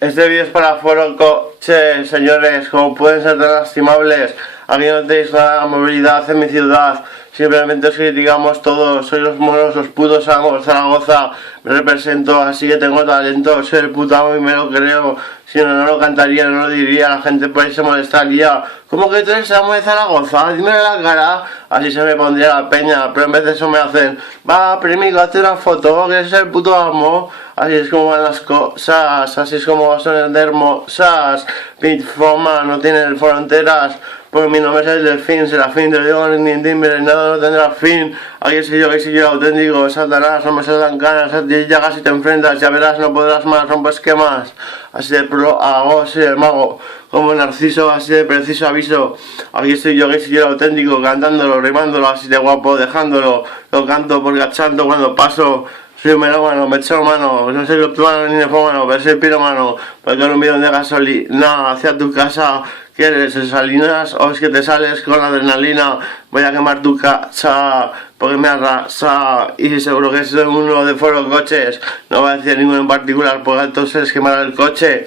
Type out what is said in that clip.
Este vídeo es para Foro Coches, señores, como pueden ser tan lastimables. Aquí no tenéis nada de movilidad en mi ciudad. Simplemente os criticamos todos, sois los monos, los putos amos, Zaragoza, me represento, así que tengo talento, soy el puto amo y me lo creo. Si no, no lo cantaría, no lo diría, la gente por ahí se molestaría. ¿Cómo que tú eres amo de Zaragoza? Dímelo en la cara, así se me pondría la peña, pero en vez de eso me hacen, va, primigo, hazte una foto, que eres el puto amo. Así es como van las cosas, así es como son hermosas. Pitfoma no tiene fronteras. Por mi nombre es el delfín, Serafín, te lo digo en timbre, nada no tendrá fin. Aquí soy yo, el auténtico, Satanás, no me saltan canas, a ti llegas y te enfrentas, ya verás, no podrás más, rompo esquemas. Así de pro hago, así de mago, como Narciso, así de preciso aviso. Aquí estoy yo, que soy yo el auténtico, cantándolo, rimándolo, así de guapo, dejándolo. Lo canto porque achanto cuando paso. Soy un melómano, me echo mano, no soy leptómano ni nefómano, pero soy piromano, porque en un bidón de gasolina hacia tu casa. ¿Quieres salinas o es que te sales con la adrenalina? Voy a quemar tu casa porque me arrasa y seguro que soy uno de Foro Coches. No voy a decir ninguno en particular porque entonces quemar el coche.